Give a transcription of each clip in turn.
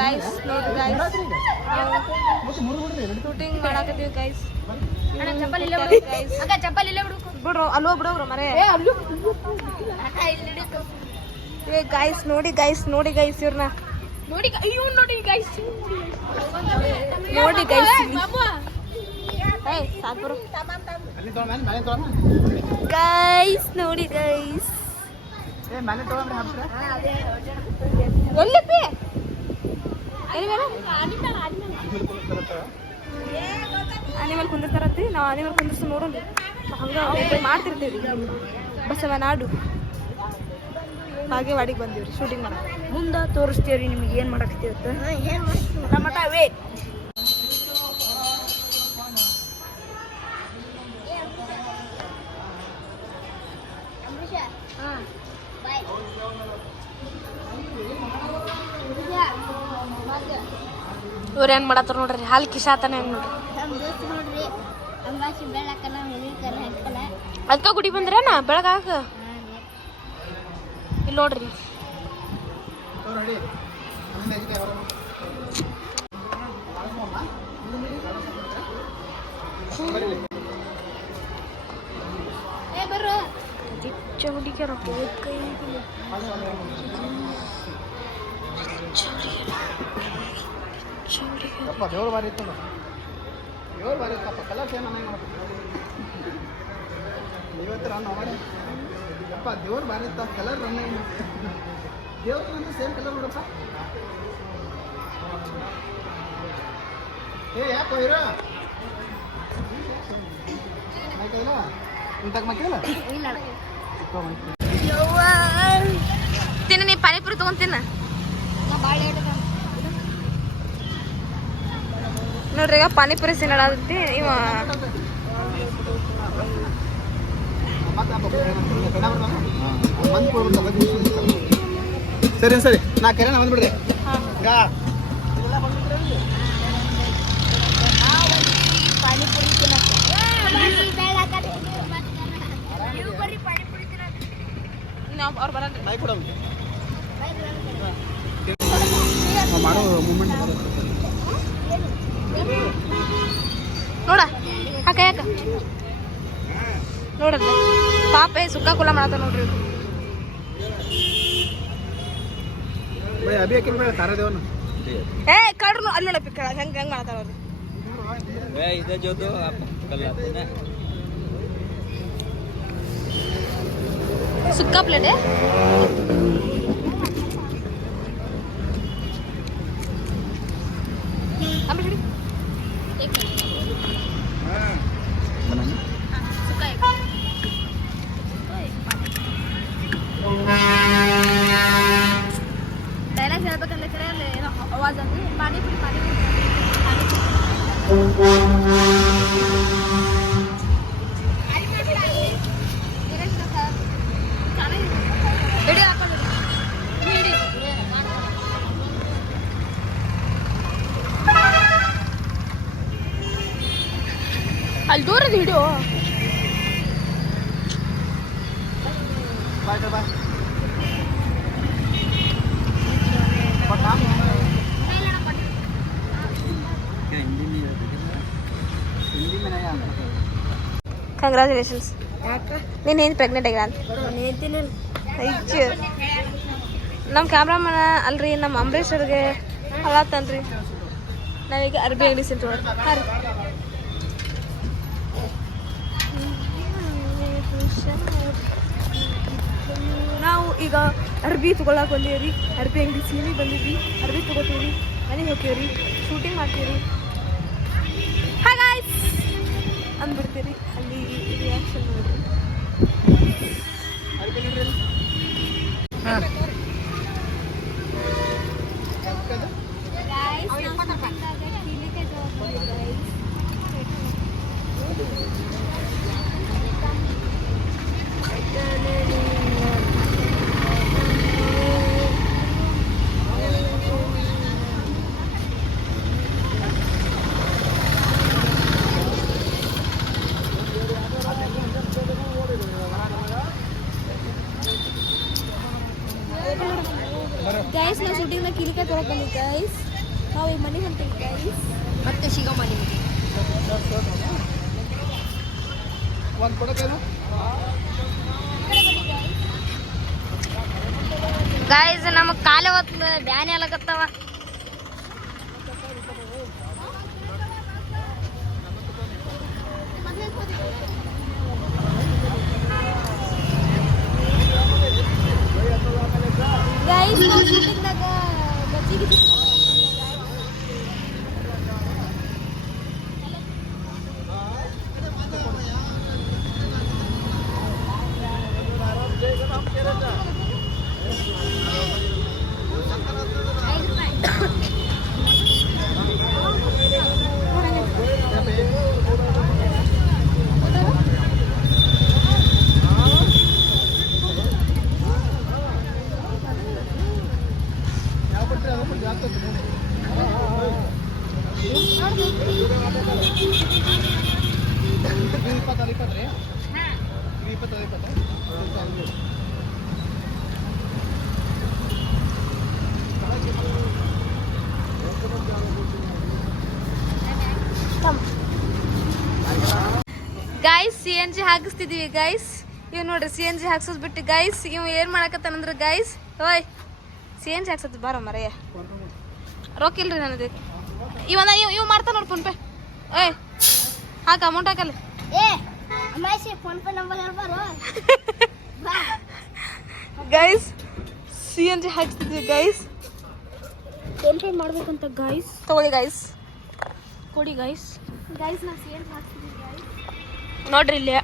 Guys ನೋಡಿ guys shooting ಮಾಡಾಕತ್ತೀವಿ guys. ಬಿಡ್ರು ಅಲ್ಲೋ ಬಿಡೋರು ಮರೆ. ಏ ಗೈಸ್ ನೋಡಿ ಗೈಸ್ ನೋಡಿ ಗೈಸ್ ಇವ್ರನ್ನ ನೋಡಿ ನೋಡಿ ಗೈಸ್ ನೋಡಿ ಗೈಸ್ ಗೈಸ್ ನೋಡಿ ಗೈಸ್ ಎಲ್ಲಿಪ್ಪಿ ಆನಿಮಲ್ ಕುಂದಿರ್ತಾರತ್ತಿ ನಾವು ಆನಿಮಲ್ ಕುಂದಿರ್ಸಿ ನೋಡೋಣ ಹಂಗೆ ಮಾಡ್ತಿರ್ತೀವಿ ಬಸವ ನಾಡು ಹಾಗೆ ವಾಡಿಗೆ ಬಂದೀವ್ರಿ ಶೂಟಿಂಗ್ ಮಾಡ ಮುಂದೆ ತೋರಿಸ್ತೀವ್ರಿ ನಿಮಗೆ ಏನು ಮಾಡಾಕತ್ತೀವತ್ತ ಟಮಟ ವೇಟ್ ಇವ್ರು ಹೆಂಗ್ ಮಾಡತ್ತಾರ ನೋಡ್ರಿ ಹಾಲು ಕಿಶಾತಾನ ಹೆಂಗ್ ನೋಡ್ರಿ ಅದಕ್ಕ ಗುಡಿ ಬಂದ್ರೇನ ಬೆಳಗಾಗ ಇಲ್ಲಿ ನೋಡ್ರಿ ಹುಡುಗಿಯರ ಕೈ ದೇವ್ರು ಬಾರಿ ಇತ್ತು ದೇವ್ರು ಬಾರಿ ಇತ್ತಪ್ಪ ಕಲರ್ ಸೇಮ್ ನಮಗೆ ಇವತ್ತು ರನ್ ಮಾಡಿ ಅಪ್ಪ ದೇವ್ರು ಬಾರಿ ಇತ್ತ ಕಲರ್ ರನ್ ದೇವ್ರು ಸೇಮ್ ಕಲರ್ ನೋಡಪ್ಪ ಏ ಯಾಕೆ ಹೋಯ್ರ ಮೈಕೈಲ ಇಂತಕ್ಕೆ ಮಕ್ಕಳಿಲ್ಲ ತಿನ್ನ ನೀ ಪಾನಿಪುರಿ ತಗೊಂತಿನ್ನ ನೋಡ್ರಿ ಈಗ ಪಾನಿಪುರಿ ಸಿನ್ನಡಾದತ್ತಿ ಇವ ಸರಿ ಸರಿ ನಾ ಕೆರೆ ಬಂದ್ಬಿಡ್ರಿ ಪಾನಿಪುರಿ ಅವ್ರು ಬರಲ್ರಿ ಮಾಡೋ ಮೂಮೆಂಟ್ ನೋಡ ಹಾಕ ಯಾಕ ನೋಡಲ್ಲ ಪಾಪೆ ಸುಕ್ಕ ಕುಲ ಮಾಡತ್ತ ನೋಡ್ರಿ ಅಭಿ ಹಾಕಿ ತಾರ ದೇವನ ಏ ಕಡ್ರು ಅಲ್ಲಿ ನೋಡಪ್ಪ ಕೆಳಗೆ ಹೆಂಗೆ ಹೆಂಗೆ ಮಾಡ್ತಾರ ಅವ್ರು ಸುಕ್ಕ ಪ್ಲೇಟ್ ಡೈಲಾಗ್ ಹೇಳ್ಬೇಕಂದ್ರೆ ಕರೆ ಅಲ್ಲಿ ಏನೋ ಆವಾಜ್ ಅಂದ್ರೆ ಪಾನಿಪುರಿ ಪಾನಿಪುರಿ ವಿಡಿಯೋ ಹಾಕೊಂಡು ಅಲ್ಲಿ ದೂರದ ವಿಡಿಯೋ ಬಾಯ್ ಬಾಯ್ ಕಂಗ್ರ್ಯಾಚುಲೇಷನ್ಸ್ ನೀನು ಏನು ಪ್ರೆಗ್ನೆಂಟ್ ಆಗ್ಯಾರ ಅಂತ ನಮ್ಮ ಕ್ಯಾಮ್ರಾಮನ ಅಲ್ರಿ ನಮ್ಮ ಅಂಬರೀಷ್ ಅವ್ರಿಗೆ ಹಳತ್ತನ್ರಿ ನಾವೀಗ ಅರ್ಬಿ ಅಂಗಡಿ ಸಿಂತ ಹಾಂ ರೀ ನಾವು ಈಗ ಅರ್ಬಿ ತೊಗೊಳಕ್ಕೆ ಬಂದೀವಿ ಅರ್ಬಿ ಅಂಗಡಿ ಸೀನಿ ಬಂದಿದ್ವಿ ಅರ್ಬಿ ತೊಗೋತೀವಿ ಮನೆಗೆ ಹೋಗ್ತೀವಿ ಶೂಟಿಂಗ್ ಮಾಡ್ತೀವಿ ಹಾಯ್ ಗಾಯ್ಸ್ ಅಂದ್ಬಿಡ್ತೀರಿ ಅಲ್ಲಿ ರಿಯಾಕ್ಷನ್ ನೋಡ್ರಿ ಗೈಸ್ ನಾವು ಶೂಟಿಂಗ್ನ ಕಿರಿಕೆ ತೊಗೊಳಕ್ ಬಂದಿದ್ದೆ ಗೈಸ್ ನಾವು ಈಗ ಮನೆಗೆ ಹೊಂಟೀವಿ ಗೈಸ್. ಮತ್ತೆ ಸಿಗಮ್ಮ ನಿಮಗೆ. ಒಂದು ಕೊಡೋಕೇನು ಗೈಸ್ ನಮ್ಮ ಕಾಲ ಹೊತ್ತು ಬ್ಯಾನೆ ಅಲಕತ್ತವ. ಗೈಸ್ ನಾವು ಶೂಟಿಂಗ್ನಾಗ ಗಜ್ಜಿ ಗಿಜ್ಜಿ ಯಾವ ಬಿಟ್ಟರೆ ಅದು ಬಿಟ್ಟು ಜಾಸ್ತಿ ನೋಡಿ ಇಪ್ಪತ್ತು ರೀ 20 ಗೈಸ್ CNG ಹಾಕಿಸ್ತಿದೀವಿ ಗೈಸ್. ಇವ್ ನೋಡ್ರಿ CNG ಹಾಕ್ಸೋದ್ ಬಿಟ್ಟು ಗೈಸ್ ಇವ್ ಏನ್ ಮಾಡಕತ್ತಾನಂದ್ರ ಗೈಸ್, ಓಯ್ CNG ಹಾಕ್ಸತ್ ಬಾರ ಮರೆಯ ರೊಕ್ಕ ಇಲ್ರಿ ನನಗೆ. ಇವ್ ಮಾಡ್ತಾ ನೋಡ್ ಫೋನ್ ಪೇ. ಓಯ್ ಹಾಕ ಅಮೌಂಟ್ ಹಾಕಲ್ಲ. ಫೋನ್ ಪೇ ನಂಬರ್ ಹೇಳ್ಬಾರು. ಗೈಸ್ CNG ಹಾಕ್ಸ್ತಿದ್ವಿ ಗೈಸ್. ಫೋನ್ ಪೇ ಮಾಡ್ಬೇಕಂತ ಗೈಸ್. ತಗೊಳ್ಳಿ ಗೈಸ್, ಕೊಡಿ ಗೈಸ್. ಗೈಸ್ ನಾವು CNG ಹಾಕ್ಸ್ತಿದ್ವಿ ಗೈಸ್. ನೋಡ್ರಿ ಇಲ್ಲಿ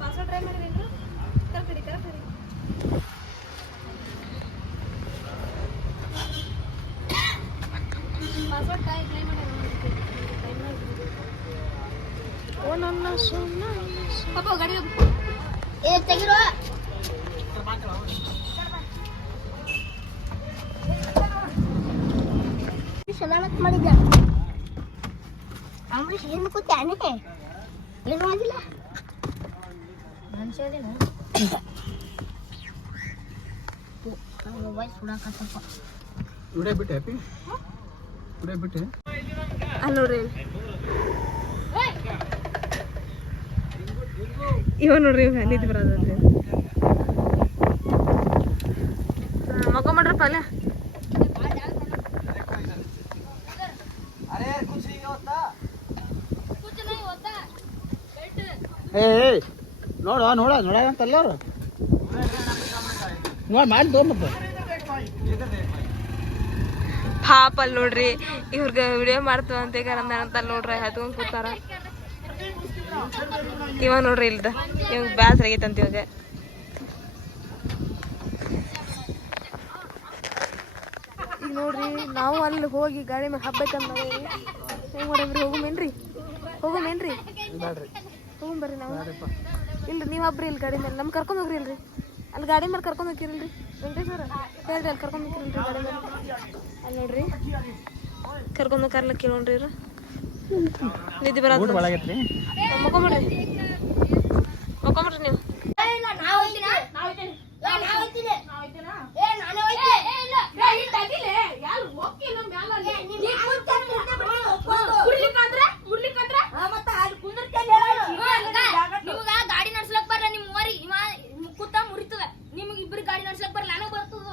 ಪಾಸ್ವರ್ಡ್ ಟ್ರೈ ಮಾಡಿರೇನ್ರಿ? ಕರೆಕ್ಟ್ ಪಾಸ್ವರ್ಡ್ ಟ್ರೈ ಮಾಡಿ. ಓ ನನ್ನ ಸೊನ್ನ ಪಾಪ ಗಾಡಿ ತೆಗಿರೋ. ಸದಾನತ್ ಮಾಡಿದ್ದ ಅಂಬರೀಷ್ ಏನು ಕೂತಾನೆ ಏನು ಆಗಿಲ್ಲ ಮನುಷ್ಯದೇನು ಮೊಬೈಲ್ ಸುಡಾಕತ್ತಪ್ಪ. ವಿಡಿಯೋ ಬಿಟ್ಟೆ ಹ್ಯಾಪಿ ವಿಡಿಯೋ ಬಿಟ್ಟೆ ಅಲ್ಲಿ ನೋಡ್ರಿ ಇವ ನೋಡ್ರಿ ಇವ್ ನಿಂತು ಬರೋದಂತೆ ಮಕ್ಕೊಂಬಿಡ್ರಪ್ಪ ಅಲ್ಲೇ. ಏ ನೋಡಂತಲ್ಲ ಅವ್ರು ಮಾಡಿ ತಗೊಂಬಪ್ಪ. ಪಾಪ ಅಲ್ಲಿ ನೋಡ್ರಿ ಇವ್ರಿಗೆ ವಿಡಿಯೋ ಮಾಡ್ತೀವ ಅಂತ ಈಗ ಅಂತ ನೋಡ್ರಿ ಹತ್ಕೊಂಡ್ ಕೂತಾರ. ಇವ ನೋಡ್ರಿ ಇಲ್ದ ಇವಾಗ ಬ್ಯಾಸರ ಆಗೈತಂತ ಇವಾಗ. ಈಗ ನೋಡ್ರಿ ನಾವು ಅಲ್ಲಿ ಹೋಗಿ ಗಾಡಿ ಮೇಲೆ ಹಬ್ಬಬೇಕಂತ ಹೆಂಗ್ ಮಾಡಮ್ರಿ? ಹೋಗುಮೇನ್ರಿ ಹೋಗುಂಬರ್ರಿ ನಾವು. ಇಲ್ರಿ ನೀವು ಹಬ್ರಿ ಇಲ್ಲಿ ಗಾಡಿ ಮೇಲೆ ನಮ್ಗೆ ಕರ್ಕೊಂಡು ಹೋಗ್ರಿ ಇಲ್ರಿ. ಅಲ್ಲಿ ಗಾಡಿ ಮೇಲೆ ಕರ್ಕೊಂಡು ಹೋಗಿರಿಲ್ರಿ ವೆಂಕಟೇಶ್ವರ ಹೇಳ್ರಿ, ಅಲ್ಲಿ ಕರ್ಕೊಂಡು ಹೋಗಿರಿಲ್ರಿ ಗಾಡಿ ಮೇಲೆ. ಅಲ್ಲಿ ನೋಡ್ರಿ ಕರ್ಕೊಂಡು ಕರ್ಲಕ್ಕೆ ಕೇಳೋಣ್ರಿ ಇವ್ರು. ನಿದ್ದೆ ಬರೋದು ಮಕ್ಕೊಂಬಿಡ್ರಿ ನೀವು. ಗಾಡಿ ನಡ್ಸ್ಲಕ್ ಬರ್ಲ ನಿಮ್ ಊರಿ ಕೂತ ಮುರಿತದ. ನಿಮ್ಗೆ ಇಬ್ರು ಗಾಡಿ ನಡ್ಸ್ಲಕ್ ಬರ್ಲ ನನಗ್ ಬರ್ತದ.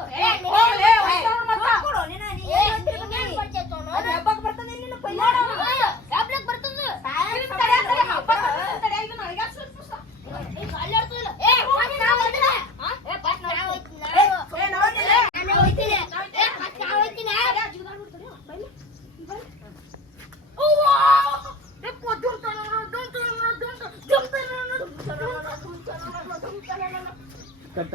ಕಟ್ಟ